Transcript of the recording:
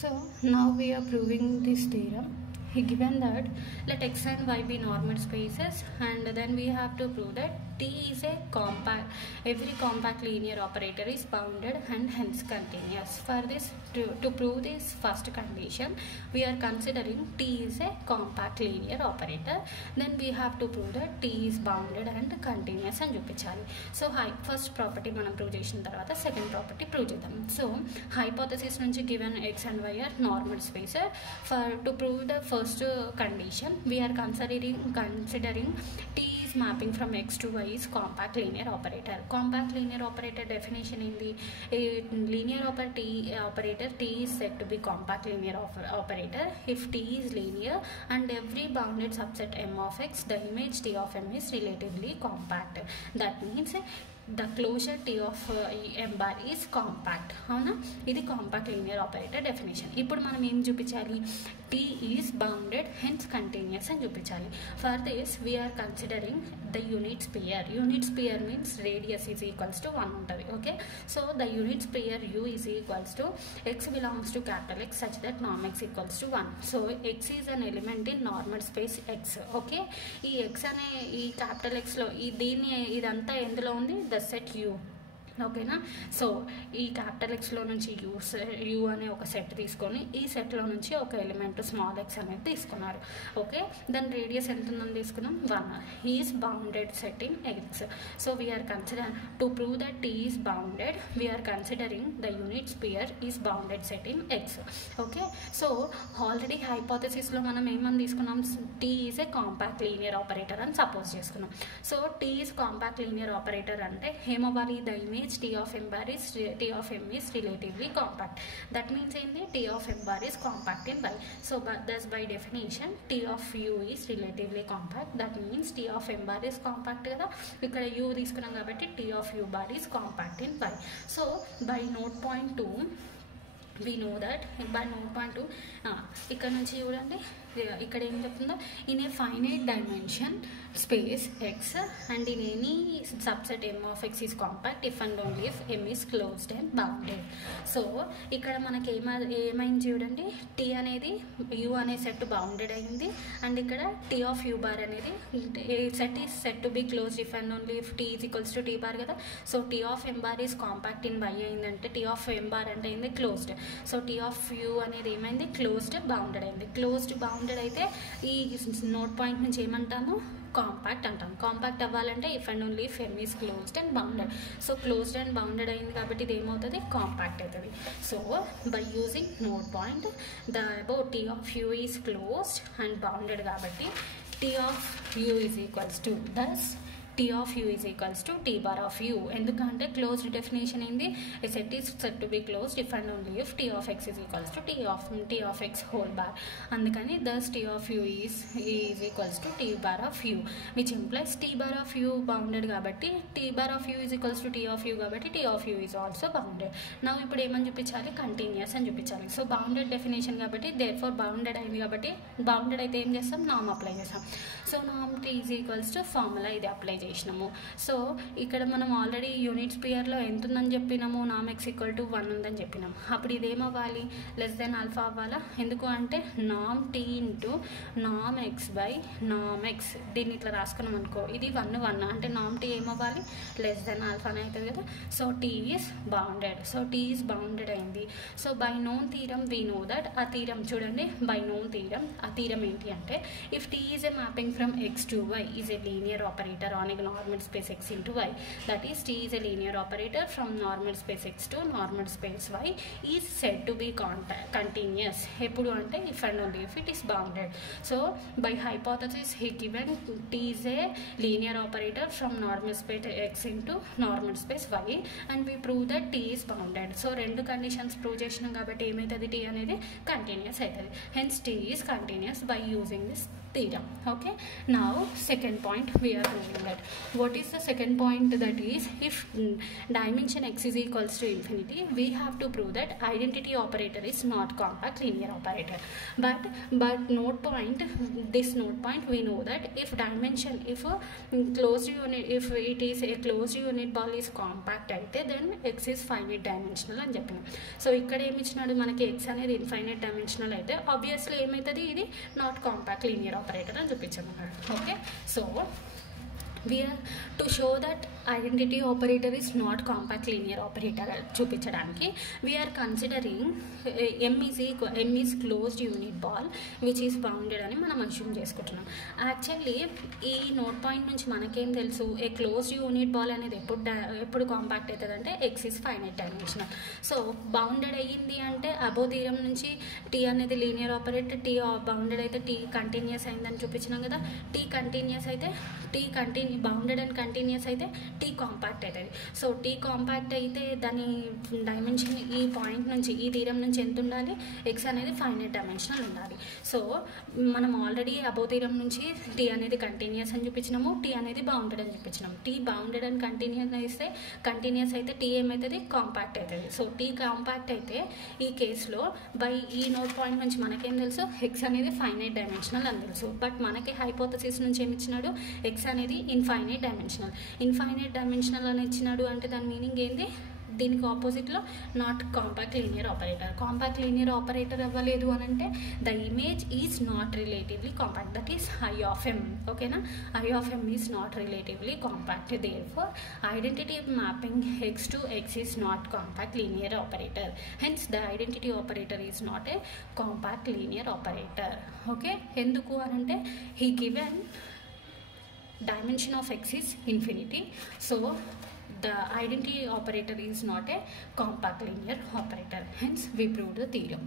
So now we are proving this theorem. Given that let x and y be normal spaces, and then we have to prove that T is a compact, every compact linear operator is bounded and hence continuous. For this, to prove this first condition, we are considering T is a compact linear operator. Then we have to prove that T is bounded and continuous and చూపించాలి. So first property మనం prove చేసిన తర్వాత second property prove చేద్దాం. So hypothesis నుంచి given x and y are normal spaces. To prove the first condition, we are considering T is mapping from x to y is compact linear operator. Compact linear operator definition in the linear operator T is said to be compact linear operator if T is linear and every bounded subset M of x, the image T of M is relatively compact. That means the closure T of M bar is compact. అవునా, ఇది compact linear operator definition. ఇప్పుడు మనం ఏం చూపించాలి? T is bounded hence continuous అని చూపించాలి. For this we're considering the unit sphere. Unit sphere means radius is equals to 1 ఉంటుంది. Okay, so the unit sphere u is equals to x belongs to capital X such that norm x equals to 1. So x is an element in normal space x. Okay, ఈ x అనే ఈ capital Xలో ఇదంతా ఎందులో ఉంది? The set u. ఓకేనా, so ఈ capital ఎక్స్లో నుంచి యూ అనే ఒక సెట్ తీసుకొని ఈ సెట్లో నుంచి ఒక ఎలిమెంట్ స్మాల్ ఎక్స్ అనేది తీసుకున్నారు. ఓకే, దాని రేడియస్ ఎంత ఉందని తీసుకున్నాం? 1. Is bounded set in X. So we are consider to prove that T is bounded we are considering the unit sphere is bounded set in X. Okay, so already హైపోథెసిస్లో మనం ఏమని తీసుకున్నాం? T is a compact linear operator అని suppose చేసుకున్నాం. So T is compact linear operator అంటే ఏమవ్వాలి? The image T of M bar is relatively compact. That means T of M bar is compact in Y. So thus by definition T of U is relatively compact. That means T of M bar is compact kada. Ikkada U తీసుకున్నాం కాబట్టి T of U bar is compact in Y. So by note point 2 we know that by note point 2 ఇక్కడ నుంచి చూడండి, ఇక్కడ ఏం చెప్తుందో in a finite dimension space X and in any subset M of x is compact if and only if M is closed and bounded. So ఇక్కడ మనకి ఏమైంది చూడండి, T అనేది U అనే సెట్ బౌండెడ్ అయింది అండ్ ఇక్కడ T of U bar అనేది set is set to be closed if and only if T is equals to T bar కదా. So T of M bar is compact in Y అయిందంటే T of M bar అంటే అయింది closed. So T of U అనేది ఏమైంది? Closed bounded అయింది. Closed bounded అయితే ఈ note point నుంచి ఏమంటాము? కాంపాక్ట్ అంటాం. కాంపాక్ట్ అవ్వాలంటే if and only if M is closed and bounded. So closed and bounded అయింది కాబట్టి ఇది ఏమవుతుంది? కాంపాక్ట్ అవుతుంది. So by using note point the about T of U is closed and bounded కాబట్టి T of U is equals to thus T of U is equals to T bar of U. ఎందుకంటే closed definition ఏంది? A set is said to be closed if and only if T of x is equals to T of x whole bar. అందుకని thus T of U is equals to T bar of U, which implies T bar of U bounded కాబట్టి T bar of U is equals to T of U కాబట్టి T of U is also bounded. Now ఇప్పుడు ఏమని చూపించాలి? Continuous అని చూపించాలి. So bounded definition కాబట్టి therefore bounded అయింది కాబట్టి బౌండెడ్ అయితే ఏం చేస్తాం? నామ్ అప్లై చేస్తాం. సో నామ్ T is equals to formula ఇది అప్లై చేసినాము. సో ఇక్కడ మనం ఆల్రెడీ యూనిట్ స్పియర్లో ఎంత ఉందని చెప్పినాము? నామ్ ఎక్స్ ఈక్వల్ టు 1 ఉందని చెప్పినాము. అప్పుడు ఇదేమవ్వాలి? లెస్ దెన్ ఆల్ఫా అవ్వాలా? ఎందుకు అంటే నామ్ tea into NAM X by NAM X. దీన్ని ఇట్లా రాసుకున్నాం అనుకో, ఇది 1 అంటే నామ్ టీ ఏమవ్వాలి? లెస్ దెన్ ఆల్ఫా అని అవుతుంది కదా. So T is bounded. So T is bounded అయింది. So by known theorem we know that. ఆ థీరం చూడండి, బై నోన్ థీరం. ఆ థీరం ఏంటి అంటే if T is a mapping from X to why is a linear operator on a normal space x into y, that is T is a linear operator from normal space x to normal space y is said to be continuous. ఎప్పుడు అంటే if and only if it is bounded. So by hypothesis he given T is a linear operator from normal space x into normal space y and we prove that T is bounded. So రెండు conditions prove చేసినాం కాబట్టి ఏమవుతుంది? T అనేది continuous అవుతుంది. hence T is continuous by using this theorem. Okay, now second point we are proving that What is the second point? That is, if dimension x is equals to infinity, we have to prove that identity operator is not compact linear operator. But note point, this note point, we know that if dimension, if a closed unit, if it is a closed unit ball is compact అయితే then x is finite dimensional అని చెప్పినాం. So ఇక్కడ ఏమి ఇచ్చినాడు మనకి, x అనేది infinite dimensional అయితే obviously ఏమవుతుంది, ఇది నాట్ కాంపాక్ట్ లీనియర్ ఆపరేటర్ అని చూపించామన్నాడు. Okay, so we are to show that identity operator is not compact linear operator చూపించడానికి we are considering m is closed unit ball which is bounded అని మనం assume చేసుకుంటున్నాం. Actually ఈ note point నుంచి మనకేం తెలుసు, ఏ క్లోజ్డ్ యూనిట్ బాల్ అనేది ఎప్పుడు కాంపాక్ట్ అవుతుంది అంటే x is finite dimensional. So bounded అయ్యింది అంటే అబో థీరం నుంచి t అనేది లీనియర్ ఆపరేటర్, t బౌండెడ్ అయితే t కంటిన్యూస్ అయిందని చూపించినాం కదా. t కంటిన్యూస్ అయితే బౌండెడ్ అండ్ కంటిన్యూస్ అయితే టీ కాంపాక్ట్ అవుతుంది. సో టీ కాంపాక్ట్ అయితే దాని డైమెన్షన్ ఈ పాయింట్ నుంచి, ఈ తీరం నుంచి ఎంత ఉండాలి, ఎక్స్ అనేది ఫైనైట్ డైమెన్షనల్ ఉండాలి. సో మనం ఆల్రెడీ అబో తీరం నుంచి టీ అనేది కంటిన్యూస్ అని చూపించినాము, టీ అనేది బౌండెడ్ అని చూపించినాము. టీ బౌండెడ్ అండ్ కంటిన్యూస్ అయితే టీ ఏమవుతుంది, కాంపాక్ట్ అవుతుంది. సో టీ కాంపాక్ట్ అయితే ఈ కేసులో బై ఈ నోట్ పాయింట్ నుంచి మనకేం తెలుసు, ఎక్స్ అనేది ఫైనైట్ డైమెన్షనల్ అని తెలుసు. బట్ మనకి హైపోథసిస్ నుంచి ఏమి ఇచ్చినాడు, ఎక్స్ అనేది ఇన్ఫైనైట్ డైమెన్షనల్ అని ఇచ్చినాడు. అంటే దాని మీనింగ్ ఏంటి, దీనికి ఆపోజిట్లో not compact linear operator. Compact linear operator అవ్వలేదు అని అంటే the image is not relatively compact, that is I of M. ఓకేనా, I of M is not relatively compact. Therefore identity mapping X to X is not compact linear operator. Hence the identity operator is not a compact linear operator. Okay, ఎందుకు అని అంటే he given dimension of x is infinity, so the identity operator is not a compact linear operator. Hence we proved the theorem.